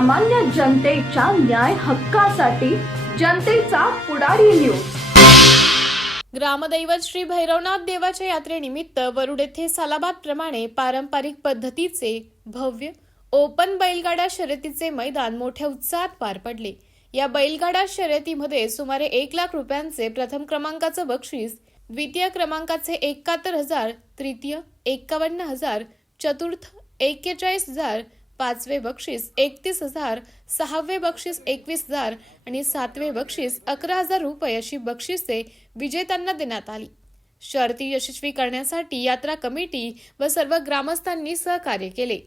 सामान्य जनतेच्या न्याय हक्कासाठी जनतेचा पुढारी न्यूज ग्रामदैवत श्री भैरवनाथ देवाच्या यात्रेनिमित्त वरुड येथे सालाबाद प्रमाणे पारंपरिक पद्धतीचे भव्य ओपन बैलगाडा शर्यतीचे मैदान मोठ्या उत्साहात पार पडले. या बैलगाडा शर्यतीमध्ये सुमारे एक लाख रुपयांचे प्रथम क्रमांकाचं बक्षीस द्वितीय क्रमांकाचे एकाहत्तर हजार तृतीय एक्कावन्न हजार चतुर्थ एक्केचाळीस हजार पाचवे बक्षीस एकतीस हजार सहावे बक्षीस एकवीस हजार आणि सातवे बक्षीस अकरा हजार रुपये अशी बक्षिसे विजेत्यांना देण्यात आली. शर्ती यशस्वी करण्यासाठी यात्रा कमिटी व सर्व ग्रामस्थांनी सहकार्य केले.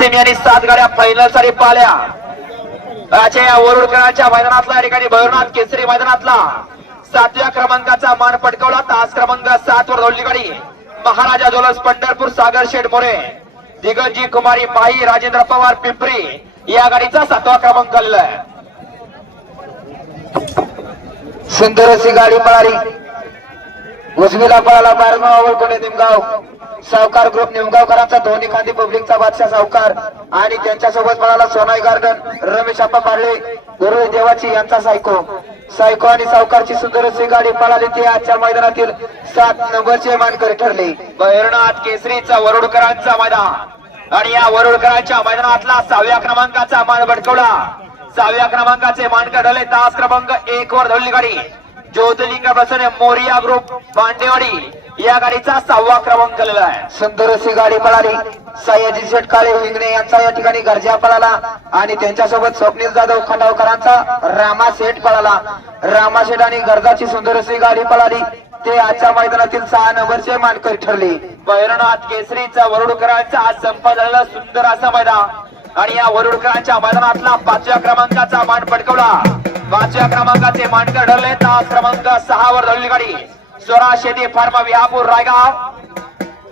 सेमी आणि सात गाड्या फायनलसाठी पाल्या अजय वरुडकरांच्या मैदानातला या ठिकाणी भैरवनाथ केसरी मैदानातला. सातव्या क्रमांकाचा मान पटकवला. तास क्रमांक सात वर धावली गाडी. महाराजा ज्वेलर्स पंढरपूर सागर शेठ मोरे. दिगंजी कुमारी माई राजेंद्र पवार पिंपरी या गाडीचा सातवा क्रमांक आलेला आहे. सुंदर अशी गाडी पळाली. उजवीला पळाला बारगाव कोणे निमगाव? सावकार ग्रुप निमगावकरांचा दोन्ही खांदी पब्लिकचा बादशाह सावकार. आणि त्यांच्यासोबत म्हणाला सोनाई गार्डन रमेश आप्पा पाडले गुरु देवाची यांचा सायको. सायको आणि सावकारची सुंदर अशी गाडी पळाली ती आजच्या मैदानातील सात नंबरचे मानकरी ठरले. भैरवनाथ केसरीचा वरुडकरांचा मैदान. आणि या वरुडकरांच्या मैदानातला सहाव्या क्रमांकाचा मान भडकवला. सहाव्या क्रमांकाचे मानकर ठरले तास क्रमांक एक वर धरली गाडी ज्योतिर्लिंग प्रसन्न मोरिया ग्रुप बांडेवाडी या गाडीचा सहावा क्रमांक आलेला आहे. सुंदर अशी गाडी पळाली. सयाजी शेठ काळे हिंगणे यांचा या ठिकाणी गरजा पळाला. आणि त्यांच्यासोबत स्वप्नील जाधव खंडावकरांचा रामा सेठ पळाला. रामा शेठ आणि गरजाची सुंदर अशी गाडी पळाली. ते आजच्या मैदानातील सहा नंबरचे मानकरी ठरले. भैरवनाथ केसरीचा वरुडकरांचा आज संपत झालेला सुंदर असा मैदान. आणि या वरुडकरांच्या मैदानातला पाचव्या क्रमांकाचा मान पटकवला. पाचव्या क्रमांकाचे मानकर ठरले तास क्रमांक सहा वर धरली गाडी स्वरा शेती फार्मा विहापूर रायगाव.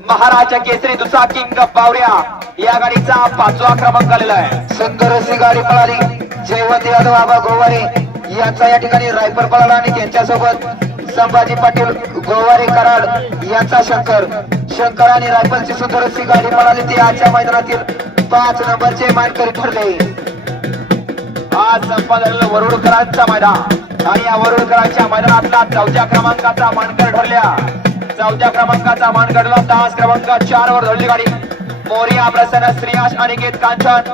महाराज केसरी दुसरा किंग बावऱ्या. या गाडीचा पाचवा क्रमांक आलेला आहे. सुंदर गाडी पळाली. जयवंत यादव बाबा गोवारे यांचा या ठिकाणी रायपर पळाला आणि त्यांच्यासोबत संभाजी पाटील गोवारे कराड यांचा शंकर. शंकर आणि रायफलची सुंदरसी गाडी पळाली. ती आजच्या मैदानातील पाच नंबरचे मानकरी ठरले. आज संपादन वरुडकरांचा मैदान. आणि या वरुडकरांच्या मैदानातला चौथ्या क्रमांकाचा मानकर ठरल्या. चौथ्या क्रमांकाचा मान तास क्रमांक चार वर धरली गाडी मोरिया प्रसन्न श्रीयाश अनिकेत कांचन.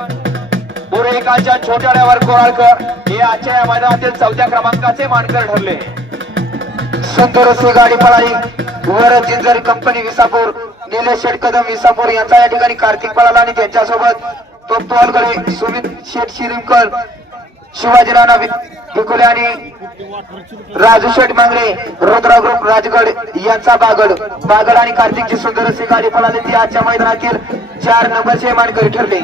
बुरे कांचन छोट्याड्यावर कोराळकर. हे आजच्या या मैदानातील चौथ्या क्रमांकाचे मानकर ठरले. सुंदर अशी गाडी पळाली. वर जिंजर कंपनी विसापूर निलेश शेठ कदम विसापूर यांचा या ठिकाणी कार्तिक पळाला आणि त्यांच्यासोबत पप्पू अलगडे सुमित शेठ शिरीमकर. शिवाजी राणा विकुले आणि राजू शेठ मांगरे रुद्रा ग्रुप राजगड यांचा बागड. बागड आणि कार्तिकची सुंदर अशी गाडी पळाली ती आजच्या मैदानातील चार नंबरचे मानकरी ठरले.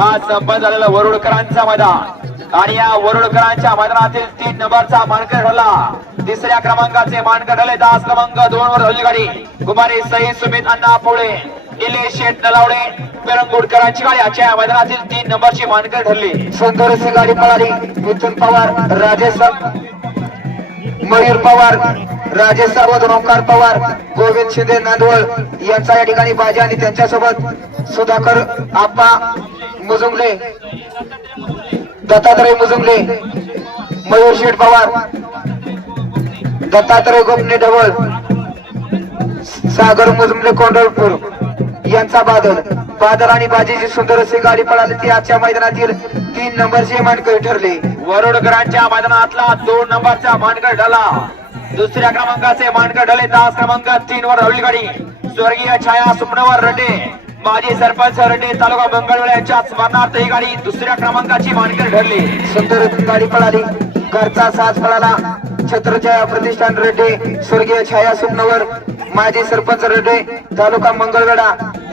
आज संपन्न झालेला वरुडकरांचा मैदान. आणि या वरुडकरांच्या मैदानातील तीन नंबरचा मानकर ठरला. तिसऱ्या क्रमांकाचे मानकर ठरले. दास क्रमांक दोन वर हल्ली गाडी कुमारी सई सुमित अण्णा पोळे. निलेश शेठ नलावडे पेरंगुडकरांची गाडी. आजच्या मैदानातील तीन नंबरची मानकर ठरली. सुंदर गाडी पळाली. मिथुन पवार राजेश मयूर पवार राजेश सावंत ओंकार पवार गोविंद शिंदे नांदवळ यांचा या ठिकाणी बाजी आणि त्यांच्यासोबत सुधाकर आप्पा मुजुंगले दत्तात्रय मुजुंगले मयूर शेठ पवार दत्तात्रय गोपने ढवळ सागर मुजुंगले कोंढळपूर यांचा बादल. बादल आणि बाजीची सुंदर अशी गाडी पळाली ती आजच्या मैदानातील तीन नंबरचे मानकर ठरले. वरुडकरांच्या मैदानातला दोन नंबरचा मानकर ढला. दुसऱ्या क्रमांकाचे मानकर ढले तास क्रमांक तीन वर हवली गाडी स्वर्गीय छाया सुपणवर रडे माजी सरपंच रडे तालुका मंगळवेळ यांच्या स्मरणार्थ ही गाडी दुसऱ्या क्रमांकाची मानकर ठरली. सुंदर गाडी पळाली. घरचा साज पळाला. छत्रजया प्रतिष्ठान रेड्डी स्वर्गीय छाया सुमनवर माजी सरपंच रेड्डी तालुका मंगळवेढा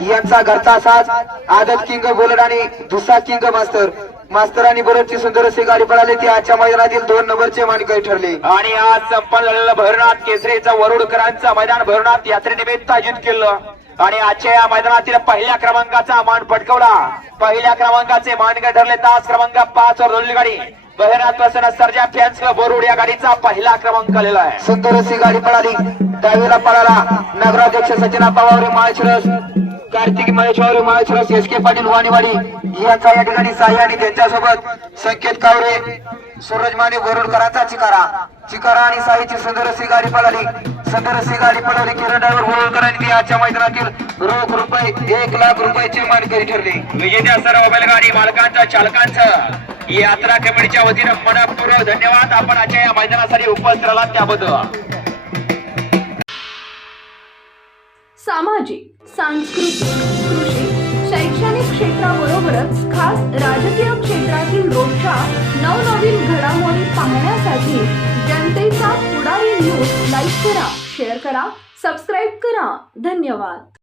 यांचा घरचा साज आदत किंग बुलेट आणि दुसरा किंग मास्तर. मास्तर आणि बुलेटची सुंदर अशी गाडी पळाली ती आजच्या मैदानातील दोन नंबरचे मानकरी ठरले. आणि आज संपन्न झालेला भरनाथ केसरीचा वरुडकरांचा मैदान भरनाथ यात्रेनिमित्त आयोजित केलं. आणि आजच्या या मैदानातील पहिल्या क्रमांकाचा मान पटकवला. पहिल्या क्रमांकाचे मानकर ठरले तास क्रमांक पाच वर रोडली गाडी प्रसन्न सर्जा फॅन्स क्लब वरुड या गाडीचा पहिला क्रमांक आलेला आहे. सुंदर अशी गाडी पळाली. दहावीला पळाला नगराध्यक्ष सचिना पवार माळशिरस कार्तिक महेश्वर माळशिरस एस के पाटील वाणीवाडी. यांचा या ठिकाणी साई आणि त्यांच्यासोबत संकेत कावरे सूरज माने वरुडकरांचा चिकारा. चिकारा आणि साईची सुंदर अशी गाडी पळाली. सुंदर अशी गाडी पळवली किरण ड्रायव्हर वरुडकरांनी ती आजच्या मैदानातील रोख रुपये एक लाख रुपयाची मानकरी ठरली. विजेत्या सर्व बैलगाडी मालकांचं चालकांचं. यात्रा कमिटीच्या वतीनं मनपूर्वक धन्यवाद. आपण आजच्या या मैदानासाठी उपस्थित राहिलात त्याबद्दल. सामाजिक सांस्कृतिक कृषी शैक्षणिक क्षेत्राबरोबरच खास राजकीय क्षेत्रातील रोजच्या नवनवीन घडामोडी पाहण्यासाठी जनतेचा पुढारी न्यूज लाईक करा शेअर करा सबस्क्राईब करा. धन्यवाद.